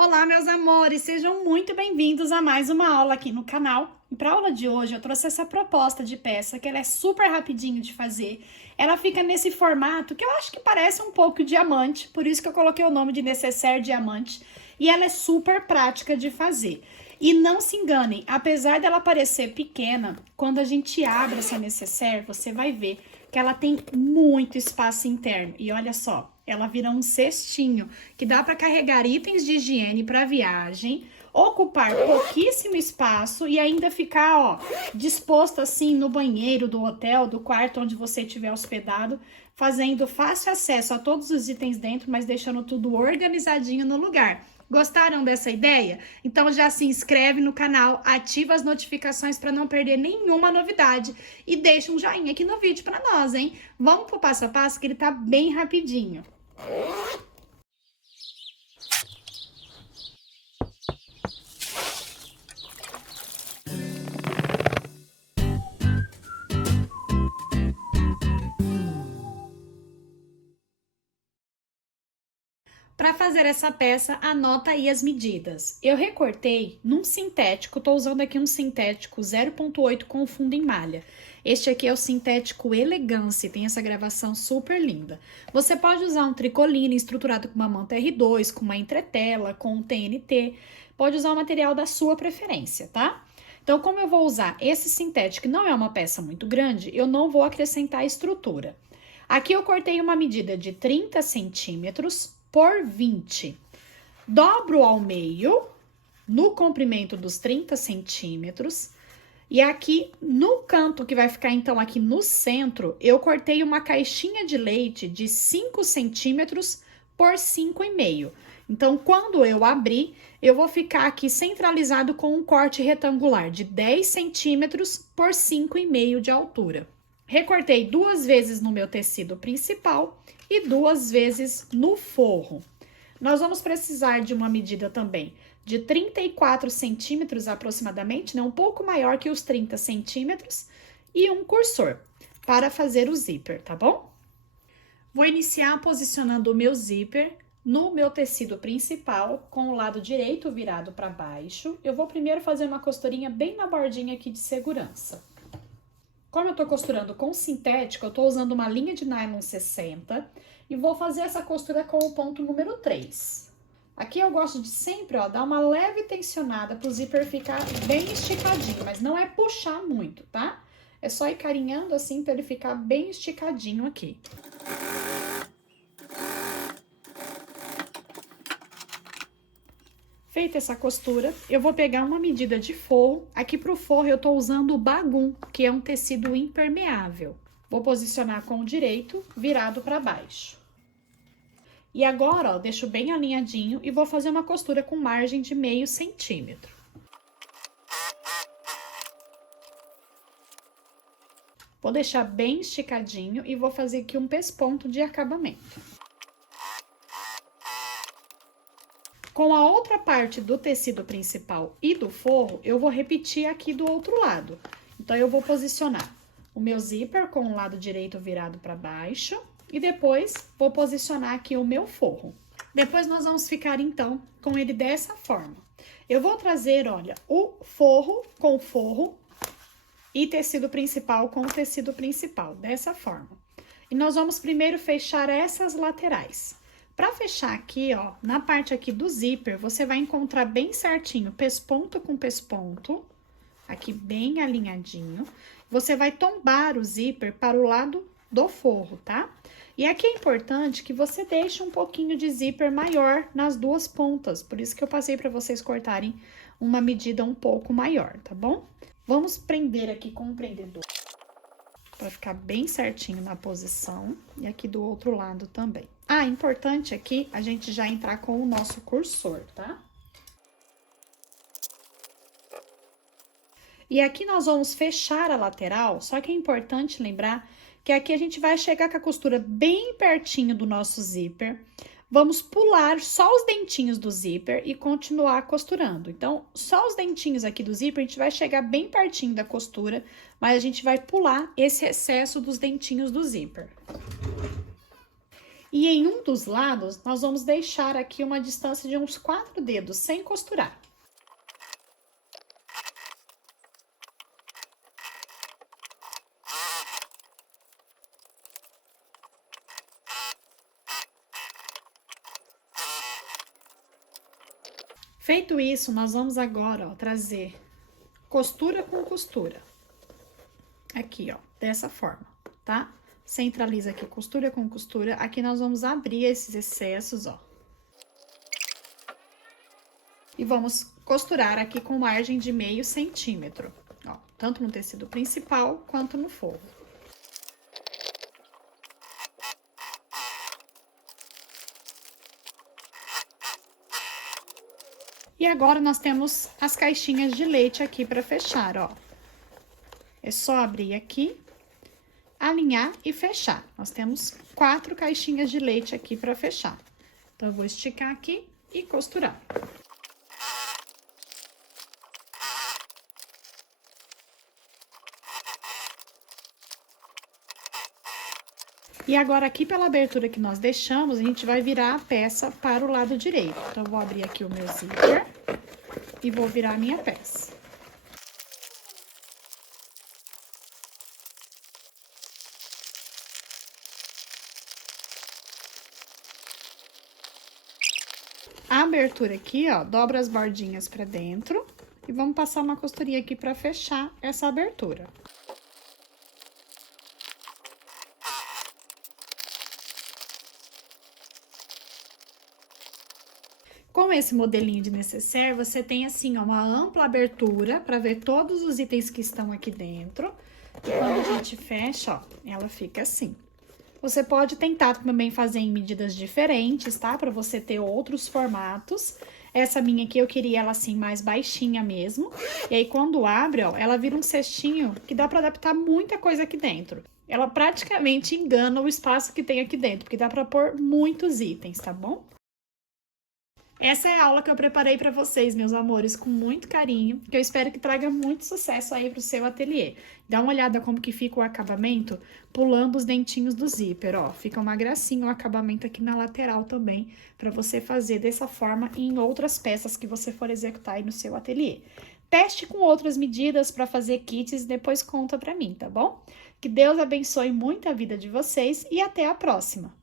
Olá, meus amores, sejam muito bem-vindos a mais uma aula aqui no canal. E para a aula de hoje eu trouxe essa proposta de peça que ela é super rapidinho de fazer. Ela fica nesse formato que eu acho que parece um pouco diamante, por isso que eu coloquei o nome de necessaire diamante. E ela é super prática de fazer. E não se enganem, apesar dela parecer pequena, quando a gente abre essa necessaire, você vai ver que ela tem muito espaço interno. E olha só, ela vira um cestinho que dá para carregar itens de higiene para viagem, ocupar pouquíssimo espaço e ainda ficar, ó, disposto assim no banheiro do hotel, do quarto onde você estiver hospedado, fazendo fácil acesso a todos os itens dentro, mas deixando tudo organizadinho no lugar. Gostaram dessa ideia? Então já se inscreve no canal, ativa as notificações para não perder nenhuma novidade e deixa um joinha aqui no vídeo para nós, hein? Vamos pro passo a passo que ele tá bem rapidinho. Para fazer essa peça, anota aí as medidas. Eu recortei num sintético, tô usando aqui um sintético 0,8 com fundo em malha. Este aqui é o sintético Elegance, tem essa gravação super linda. Você pode usar um tricoline estruturado com uma manta R2, com uma entretela, com um TNT. Pode usar o material da sua preferência, tá? Então, como eu vou usar esse sintético, que não é uma peça muito grande, eu não vou acrescentar estrutura. Aqui eu cortei uma medida de 30 centímetros por 20. Dobro ao meio, no comprimento dos 30 centímetros. E aqui no canto, que vai ficar então aqui no centro, eu cortei uma caixinha de leite de 5 centímetros por 5,5. Então, quando eu abrir, eu vou ficar aqui centralizado com um corte retangular de 10 centímetros por 5,5 de altura. Recortei 2 vezes no meu tecido principal e 2 vezes no forro. Nós vamos precisar de uma medida também de 34 centímetros aproximadamente, né? Um pouco maior que os 30 centímetros, e um cursor para fazer o zíper, tá bom? Vou iniciar posicionando o meu zíper no meu tecido principal, com o lado direito virado para baixo. Eu vou primeiro fazer uma costurinha bem na bordinha aqui de segurança. Como eu tô costurando com sintético, eu tô usando uma linha de nylon 60 e vou fazer essa costura com o ponto número 3. Aqui eu gosto de sempre, ó, dar uma leve tensionada pro zíper ficar bem esticadinho, mas não é puxar muito, tá? É só ir carinhando assim pra ele ficar bem esticadinho aqui. Feita essa costura, eu vou pegar uma medida de forro. Aqui pro forro eu tô usando o bagum, que é um tecido impermeável. Vou posicionar com o direito, virado para baixo. E agora, ó, deixo bem alinhadinho e vou fazer uma costura com margem de meio centímetro. Vou deixar bem esticadinho e vou fazer aqui um pesponto de acabamento. Com a outra parte do tecido principal e do forro, eu vou repetir aqui do outro lado. Então, eu vou posicionar o meu zíper com o lado direito virado para baixo e depois vou posicionar aqui o meu forro. Depois, nós vamos ficar, então, com ele dessa forma. Eu vou trazer, olha, o forro com forro e tecido principal com tecido principal, dessa forma. E nós vamos primeiro fechar essas laterais. Para fechar aqui, ó, na parte aqui do zíper, você vai encontrar bem certinho, pesponto com pesponto, aqui bem alinhadinho. Você vai tombar o zíper para o lado do forro, tá? E aqui é importante que você deixe um pouquinho de zíper maior nas duas pontas, por isso que eu passei para vocês cortarem uma medida um pouco maior, tá bom? Vamos prender aqui com o prendedor, para ficar bem certinho na posição, e aqui do outro lado também. Ah, importante aqui a gente já entrar com o nosso cursor, tá? E aqui nós vamos fechar a lateral, só que é importante lembrar que aqui a gente vai chegar com a costura bem pertinho do nosso zíper. Vamos pular só os dentinhos do zíper e continuar costurando. Então, só os dentinhos aqui do zíper, a gente vai chegar bem pertinho da costura, mas a gente vai pular esse excesso dos dentinhos do zíper. E em um dos lados, nós vamos deixar aqui uma distância de uns 4 dedos, sem costurar. Feito isso, nós vamos agora, ó, trazer costura com costura. Aqui, ó, dessa forma, tá? Centraliza aqui costura com costura. Aqui nós vamos abrir esses excessos, ó. E vamos costurar aqui com margem de meio centímetro, ó. Tanto no tecido principal, quanto no forro. E agora, nós temos as caixinhas de leite aqui para fechar, ó. É só abrir aqui, alinhar e fechar. Nós temos 4 caixinhas de leite aqui para fechar. Então, eu vou esticar aqui e costurar. E agora, aqui pela abertura que nós deixamos, a gente vai virar a peça para o lado direito. Então, eu vou abrir aqui o meu zíper e vou virar a minha peça. A abertura aqui, ó, dobra as bordinhas pra dentro e vamos passar uma costurinha aqui pra fechar essa abertura. Com esse modelinho de necessaire, você tem assim, ó, uma ampla abertura para ver todos os itens que estão aqui dentro. E quando a gente fecha, ó, ela fica assim. Você pode tentar também fazer em medidas diferentes, tá? Para você ter outros formatos. Essa minha aqui, eu queria ela assim, mais baixinha mesmo. E aí, quando abre, ó, ela vira um cestinho que dá para adaptar muita coisa aqui dentro. Ela praticamente engana o espaço que tem aqui dentro, porque dá para pôr muitos itens, tá bom? Essa é a aula que eu preparei para vocês, meus amores, com muito carinho, que eu espero que traga muito sucesso aí pro seu ateliê. Dá uma olhada como que fica o acabamento, pulando os dentinhos do zíper, ó. Fica uma gracinha o acabamento aqui na lateral também, para você fazer dessa forma em outras peças que você for executar aí no seu ateliê. Teste com outras medidas para fazer kits e depois conta para mim, tá bom? Que Deus abençoe muito a vida de vocês e até a próxima!